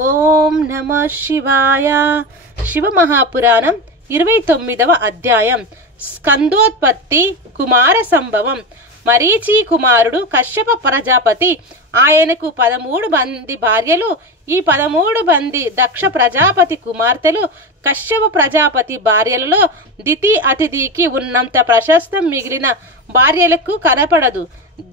ఓం నమ శివాయ. శివమహాపురాణం 29వ అధ్యాయం. స్కందోత్పత్తి కుమార సంభవం. మరీచి కుమారుడు కశ్యప ప్రజాపతి. ఆయనకు 13 మంది భార్యలు. ఈ 13 మంది దక్ష ప్రజాపతి కుమార్తెలు. కశ్యప ప్రజాపతి భార్యలలో దితి అతిథికి ఉన్నంత ప్రశస్తం మిగిలిన భార్యలకు కనపడదు.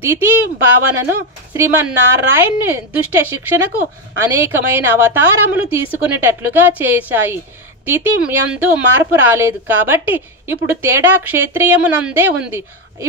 దితి భావనను శ్రీమన్నారాయణ్ణి దుష్ట శిక్షణకు అనేకమైన అవతారములు తీసుకునేటట్లుగా చేశాయి. దితి యందు మార్పు రాలేదు కాబట్టి ఇప్పుడు తేడా క్షేత్రీయమునందే ఉంది.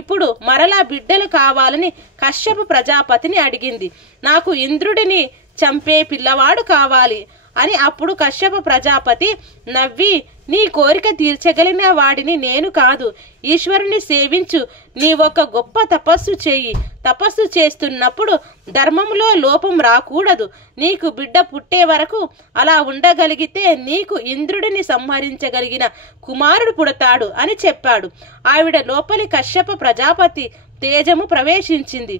ఇప్పుడు మరలా బిడ్డలు కావాలని కశ్యప ప్రజాపతిని అడిగింది. నాకు ఇంద్రుడిని చంపే పిల్లవాడు కావాలి అని. అప్పుడు కశ్యప ప్రజాపతి నవ్వి, నీ కోరిక తీర్చగలిగిన వాడిని నేను కాదు. ఈశ్వరుని సేవించు. నీ ఒక గొప్ప తపస్సు చెయ్యి. తపస్సు చేస్తున్నప్పుడు ధర్మంలో లోపం రాకూడదు. నీకు బిడ్డ పుట్టే వరకు అలా ఉండగలిగితే నీకు ఇంద్రుడిని సంహరించగలిగిన కుమారుడు పుడతాడు అని చెప్పాడు. ఆవిడ లోపలి కశ్యప ప్రజాపతి తేజము ప్రవేశించింది.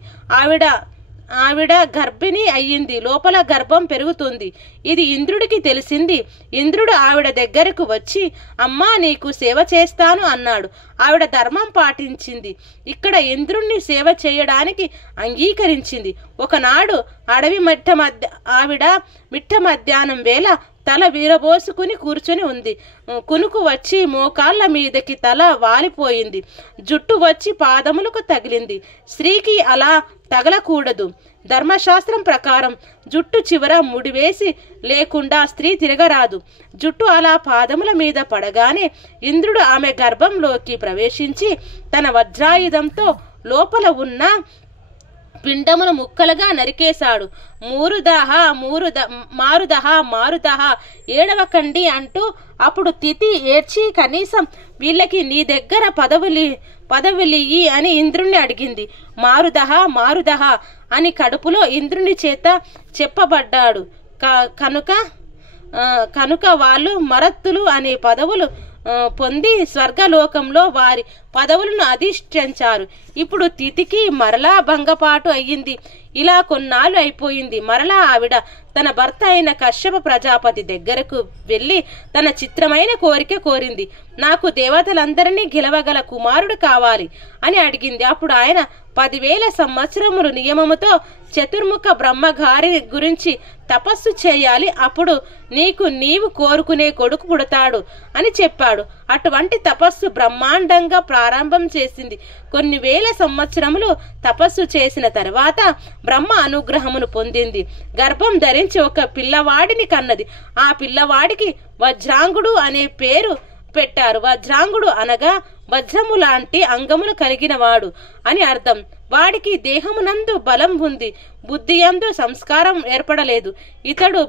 ఆవిడ గర్భిణి అయ్యింది. లోపల గర్భం పెరుగుతుంది. ఇది ఇంద్రుడికి తెలిసింది. ఇంద్రుడు ఆవిడ దగ్గరకు వచ్చి, అమ్మా నీకు సేవ చేస్తాను అన్నాడు. ఆవిడ ధర్మం పాటించింది. ఇక్కడ ఇంద్రుణ్ణి సేవ చేయడానికి అంగీకరించింది. ఒకనాడు అడవి ఆవిడ మిట్ట మధ్యాహ్నం వేళ తల వీరబోసుకుని కూర్చొని ఉంది. కునుకు వచ్చి మోకాళ్ళ మీదకి తల వాలిపోయింది. జుట్టు వచ్చి పాదములకు తగిలింది. స్త్రీకి అలా తగలకూడదు. ధర్మశాస్త్రం ప్రకారం జుట్టు చివర ముడివేసి లేకుండా స్త్రీ తిరగరాదు. జుట్టు అలా పాదముల మీద పడగానే ఇంద్రుడు ఆమె గర్భంలోకి ప్రవేశించి తన వజ్రాయుధంతో లోపల ఉన్న పిండమును ముక్కలుగా నరికేశాడు. మారుదహ ఏడవకండి అంటూ అప్పుడు తిథి ఏడ్చి, కనీసం వీళ్ళకి నీ దగ్గర పదవులియ్యి అని ఇంద్రుణ్ణి అడిగింది. మారుదహ అని కడుపులో ఇంద్రుని చేత చెప్పబడ్డాడు. కనుక వాళ్ళు మరత్తులు అనే పదవులు పొంది స్వర్గలోకంలో వారి పదవులను అధిష్ఠించారు. ఇప్పుడు తిథికి మరలా భంగపాటు అయ్యింది. ఇలా కొన్నాళ్ళు అయిపోయింది. మరలా ఆవిడ తన భర్త అయిన కశ్యప ప్రజాపతి దగ్గరకు వెళ్ళి తన చిత్రమైన కోరిక కోరింది. నాకు దేవతలందరినీ గెలవగల కుమారుడు కావాలి అని అడిగింది. అప్పుడు ఆయన 10,000 సంవత్సరములు నియమముతో చతుర్ముఖ బ్రహ్మగారి గురించి తపస్సు చేయాలి. అప్పుడు నీవు కోరుకునే కొడుకు పుడతాడు అని చెప్పాడు. అటువంటి తపస్సు బ్రహ్మాండంగా ప్రారంభం చేసింది. కొన్ని వేల సంవత్సరములు తపస్సు చేసిన తర్వాత బ్రహ్మ అనుగ్రహమును పొందింది. గర్భం ధరించి ఒక పిల్లవాడిని కన్నది. ఆ పిల్లవాడికి వజ్రాంగుడు అనే పేరు పెట్టారు. వజ్రాంగుడు అనగా వజ్రము లాంటి అంగములు కలిగిన వాడు అని అర్థం. వాడికి దేహమునందు బలం ఉంది, బుద్ధి యందు సంస్కారం ఏర్పడలేదు. ఇతడు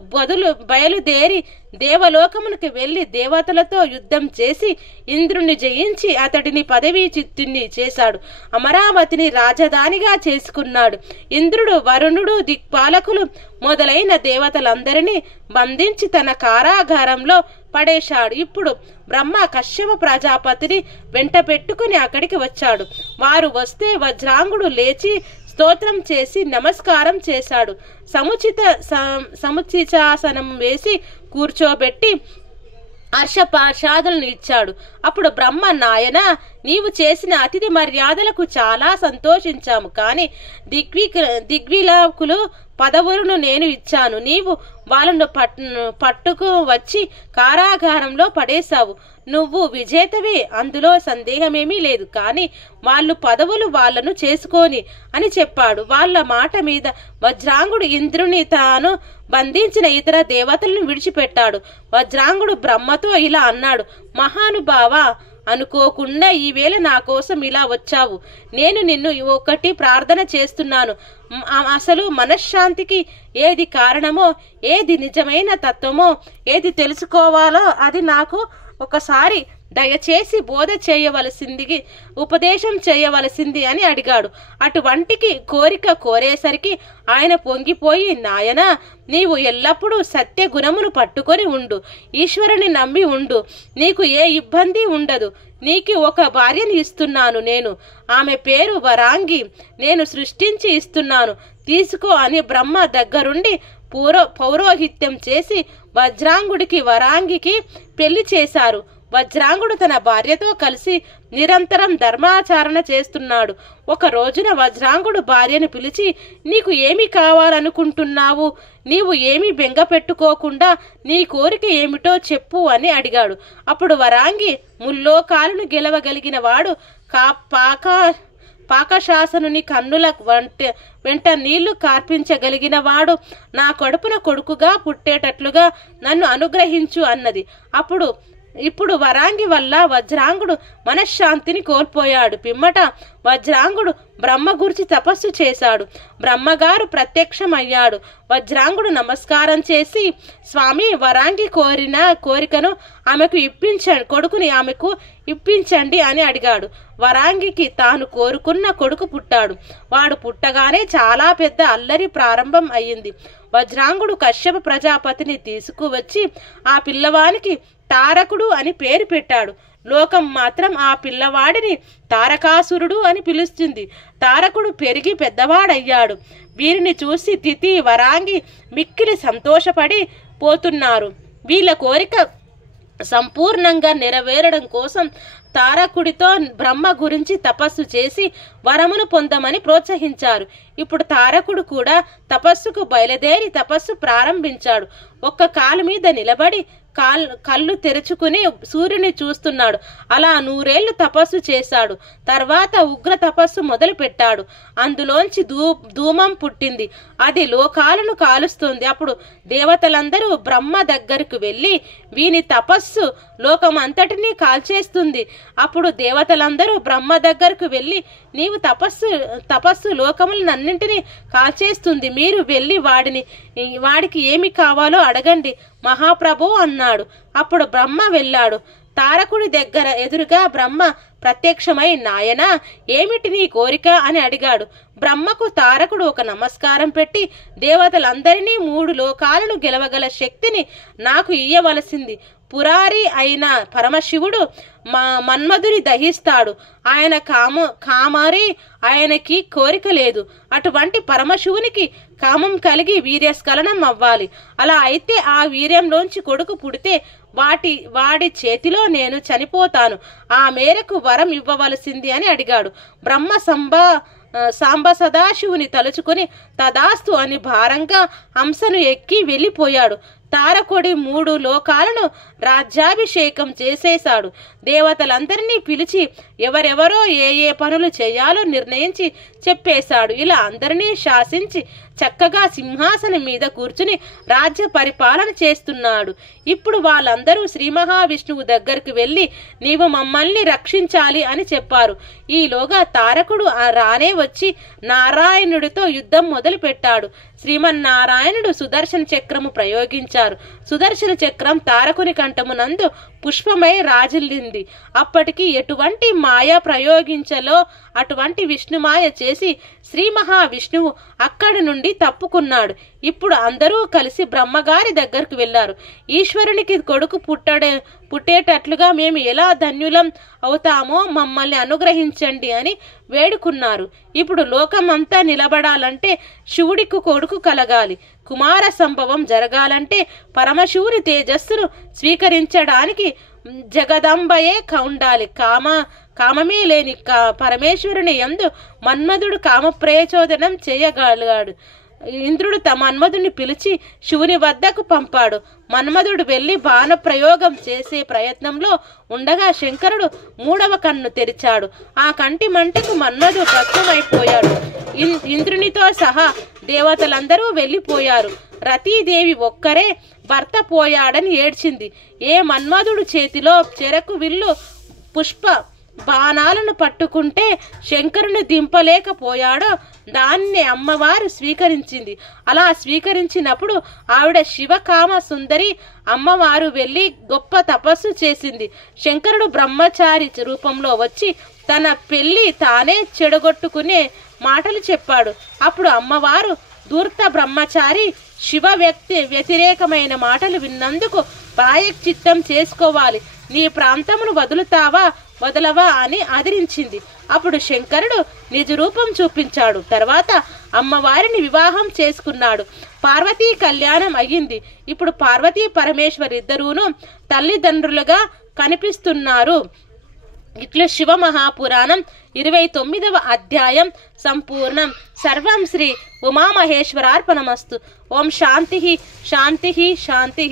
బయలుదేరి దేవలోకమునికి వెళ్లి దేవతలతో యుద్ధం చేసి ఇంద్రుణ్ణి జయించి అతడిని పదవీచ్యుతుణ్ణి చేశాడు. అమరావతిని రాజధానిగా చేసుకున్నాడు. ఇంద్రుడు, వరుణుడు, దిక్పాలకులు మొదలైన దేవతలందరినీ బంధించి తన కారాగారంలో పడేశాడు. ఇప్పుడు బ్రహ్మ కశ్యప ప్రజాపతిని వెంట పెట్టుకుని అక్కడికి వచ్చాడు. వారు వస్తే వజ్రాంగుడు లేచి స్తోత్రం చేసి నమస్కారం చేశాడు. సముచితాసనం వేసి కూర్చోబెట్టి హర్షపాషాదులను ఇచ్చాడు. అప్పుడు బ్రహ్మ, నాయన నీవు చేసిన అతిథి మర్యాదలకు చాలా సంతోషించాము. కానీ దిగ్విలాకులు పదవులను నేను ఇచ్చాను. నీవు వాళ్ళను పట్టుకు వచ్చి కారాగారంలో పడేశావు. నువ్వు విజేతవే, అందులో సందేహమేమీ లేదు. కానీ వాళ్ళు పదవులు వాళ్లను చేసుకోని అని చెప్పాడు. వాళ్ళ మాట మీద వజ్రాంగుడు ఇంద్రుని తాను బంధించిన ఇతర దేవతలను విడిచిపెట్టాడు. వజ్రాంగుడు బ్రహ్మతో ఇలా అన్నాడు, మహానుభావ, అనుకోకుండా ఈవేళ నా కోసం ఇలా వచ్చావు. నేను నిన్ను ఒకటి ప్రార్థన చేస్తున్నాను. అసలు మనశ్శాంతికి ఏది కారణమో, ఏది నిజమైన తత్వమో, ఏది తెలుసుకోవాలో అది నాకు ఒకసారి దయచేసి బోధ చేయవలసింది, ఉపదేశం చేయవలసింది అని అడిగాడు. అటువంటికి కోరిక కోరేసరికి ఆయన పొంగిపోయి, నాయనా, నీవు ఎల్లప్పుడూ సత్య గుణమును పట్టుకొని ఉండు. ఈశ్వరుని నమ్మి ఉండు. నీకు ఏ ఇబ్బంది ఉండదు. నీకు ఒక భార్యని ఇస్తున్నాను నేను. ఆమె పేరు వరాంగి. నేను సృష్టించి ఇస్తున్నాను, తీసుకో అని బ్రహ్మ దగ్గరుండి పౌరోహిత్యం చేసి వజ్రాంగుడికి వరాంగికి పెళ్లి చేశారు. వజ్రాంగుడు తన భార్యతో కలిసి నిరంతరం ధర్మాచరణ చేస్తున్నాడు. ఒక రోజున వజ్రాంగుడు భార్యను పిలిచి, నీకు ఏమి కావాలనుకుంటున్నావు? నీవు ఏమి బెంగ పెట్టుకోకుండా నీ కోరిక ఏమిటో చెప్పు అని అడిగాడు. అప్పుడు వరాంగి, ముల్లోకాలను గెలవగలిగిన వాడు పాకశాసనుని కన్నుల వెంట నీళ్లు కార్పించగలిగిన వాడు నా కడుపున కొడుకుగా పుట్టేటట్లుగా నన్ను అనుగ్రహించు అన్నది. ఇప్పుడు వరాంగి వల్ల వజ్రాంగుడు మనశ్శాంతిని కోల్పోయాడు. పిమ్మట వజ్రాంగుడు బ్రహ్మ గురించి తపస్సు చేశాడు. బ్రహ్మగారు ప్రత్యక్షమయ్యాడు. వజ్రాంగుడు నమస్కారం చేసి, స్వామి, వరాంగి కోరిన కోరికను కొడుకుని ఆమెకు ఇప్పించండి అని అడిగాడు. వరాంగికి తాను కోరుకున్న కొడుకు పుట్టాడు. వాడు పుట్టగానే చాలా పెద్ద అల్లరి ప్రారంభం అయ్యింది. వజ్రాంగుడు కశ్యప ప్రజాపతిని తీసుకువచ్చి ఆ పిల్లవానికి తారకుడు అని పేరు పెట్టాడు. లోకం మాత్రం ఆ పిల్లవాడిని తారకాసురుడు అని పిలుస్తుంది. తారకుడు పెరిగి పెద్దవాడయ్యాడు. వీరిని చూసి తితి, వరాంగి మిక్కిలి సంతోషపడి పోతున్నారు. వీళ్ళ కోరిక సంపూర్ణంగా నెరవేరడం కోసం తారకుడితో బ్రహ్మ గురించి తపస్సు చేసి వరమును పొందమని ప్రోత్సహించారు. ఇప్పుడు తారకుడు కూడా తపస్సుకు బయలుదేరి తపస్సు ప్రారంభించాడు. ఒక్క కాలు మీద నిలబడి కళ్ళు తెరుచుకుని సూర్యుని చూస్తున్నాడు. అలా 100 ఏళ్లు తపస్సు చేశాడు. తర్వాత ఉగ్ర తపస్సు మొదలు పెట్టాడు. అందులోంచి ధూమం పుట్టింది. అది లోకాలను కాలుస్తుంది. అప్పుడు దేవతలందరూ బ్రహ్మ దగ్గరకు వెళ్ళి, వీని తపస్సు లోకం అంతటినీ కాల్చేస్తుంది. అప్పుడు దేవతలందరూ బ్రహ్మ దగ్గరకు వెళ్ళి, నీవు తపస్సు లోకములన్నింటినీ కాల్చేస్తుంది. మీరు వెళ్ళి వాడికి ఏమి కావాలో అడగండి మహాప్రభు అన్నాడు. అప్పుడు బ్రహ్మ వెళ్ళాడు. తారకుడి ఎదురుగా బ్రహ్మ ప్రత్యక్షమై, నాయనా, ఏమిటి నీ కోరిక అని అడిగాడు. బ్రహ్మకు తారకుడు ఒక నమస్కారం పెట్టి, దేవతలందరినీ 3 లోకాలను గెలవగల శక్తిని నాకు ఇయ్యవలసింది. పురారి అయిన పరమశివుడు మన్మధుని దహిస్తాడు. ఆయన కామారి, ఆయనకి కోరిక లేదు. అటువంటి పరమశివునికి కామం కలిగి వీర్యస్ఖలనం అవ్వాలి. అలా అయితే ఆ వీర్యంలోంచి కొడుకు పుడితే వాడి చేతిలో నేను చనిపోతాను. ఆ మేరకు వరం ఇవ్వవలసింది అని అడిగాడు. బ్రహ్మ సాంబ సదాశివుని తలుచుకుని తదాస్తు అని భారంగా హంసను ఎక్కి వెళ్ళిపోయాడు. తారకుడి 3 లోకాలను రాజ్యాభిషేకం చేసేశాడు. దేవతలందరినీ పిలిచి ఎవరెవరో ఏ పనులు చేయాలో నిర్ణయించి చెప్పేశాడు. ఇలా అందరినీ శాసించి చక్కగా సింహాసనం మీద కూర్చుని రాజ్య పరిపాలన చేస్తున్నాడు. ఇప్పుడు వాళ్ళందరూ శ్రీ మహావిష్ణువు దగ్గరికి వెళ్ళి, నీవు మమ్మల్ని రక్షించాలి అని చెప్పారు. ఈలోగా తారకుడు రానే వచ్చి నారాయణుడితో యుద్ధం మొదలు పెట్టాడు. శ్రీమన్నారాయణుడు సుదర్శన చక్రము ప్రయోగించారు. సుదర్శన చక్రం తారకుని కంఠమునందు పుష్పమై రాజిల్లింది. అప్పటికి ఎటువంటి మాయ ప్రయోగించలో అటువంటి విష్ణుమాయ చేసి శ్రీ మహావిష్ణువు అక్కడి నుండి తప్పుకున్నాడు. ఇప్పుడు అందరూ కలిసి బ్రహ్మగారి దగ్గరకు వెళ్లారు. ఈశ్వరునికి కొడుకు పుట్టేటట్లుగా మేము ఎలా ధన్యులం అవుతామో మమ్మల్ని అనుగ్రహించండి అని వేడుకున్నారు. ఇప్పుడు లోకమంతా నిలబడాలంటే శివుడికి కొడుకు కలగాలి. కుమార సంభవం జరగాలంటే పరమశివుని తేజస్సును స్వీకరించడానికి జగదంబయే ఉండాలి. కామమే లేని పరమేశ్వరుని యందు మన్మధుడు కామప్రయోచోదనం చేయగలిగాడు. ఇంద్రుడు మన్మధుడిని పిలిచి శివుని వద్దకు పంపాడు. మన్మధుడు వెళ్లి బాణ ప్రయోగం చేసే ప్రయత్నంలో ఉండగా శంకరుడు 3వ కన్ను తెరిచాడు. ఆ కంటి మంటకు మన్మధుడు భస్మమైపోయాడు. ఇంద్రునితో సహా దేవతలందరూ వెళ్లిపోయారు. రతీదేవి ఒక్కరే భర్త పోయాడని ఏడ్చింది. ఏ మన్మధుడు చేతిలో చెరకు విల్లు పుష్ప బాణాలను పట్టుకుంటే శంకరుని దింపలేకపోయాడో దాన్ని అమ్మవారు స్వీకరించింది. అలా స్వీకరించినప్పుడు ఆవిడ శివకామ సుందరి అమ్మవారు వెళ్లి గొప్ప తపస్సు చేసింది. శంకరుడు బ్రహ్మచారి రూపంలో వచ్చి తన పెళ్లి తానే చెడగొట్టుకునే మాటలు చెప్పాడు. అప్పుడు అమ్మవారు, ధూర్త బ్రహ్మచారి, శివ వ్యతిరేకమైన మాటలు విన్నందుకు ప్రాయశ్చిత్తం చేసుకోవాలి. నీ ప్రాంతమును వదులుతావా వదలవా అని ఆదరించింది. అప్పుడు శంకరుడు నిజ రూపం చూపించాడు. తర్వాత అమ్మవారిని వివాహం చేసుకున్నాడు. పార్వతీ కళ్యాణం అయ్యింది. ఇప్పుడు పార్వతీ పరమేశ్వర్ ఇద్దరూను తల్లిదండ్రులుగా కనిపిస్తున్నారు. ఇట్లా శివ మహాపురాణం 29వ అధ్యాయం సంపూర్ణం. సర్వం శ్రీ ఉమామహేశ్వరార్పణమస్తు. ఓం శాంతి శాంతి శాంతి.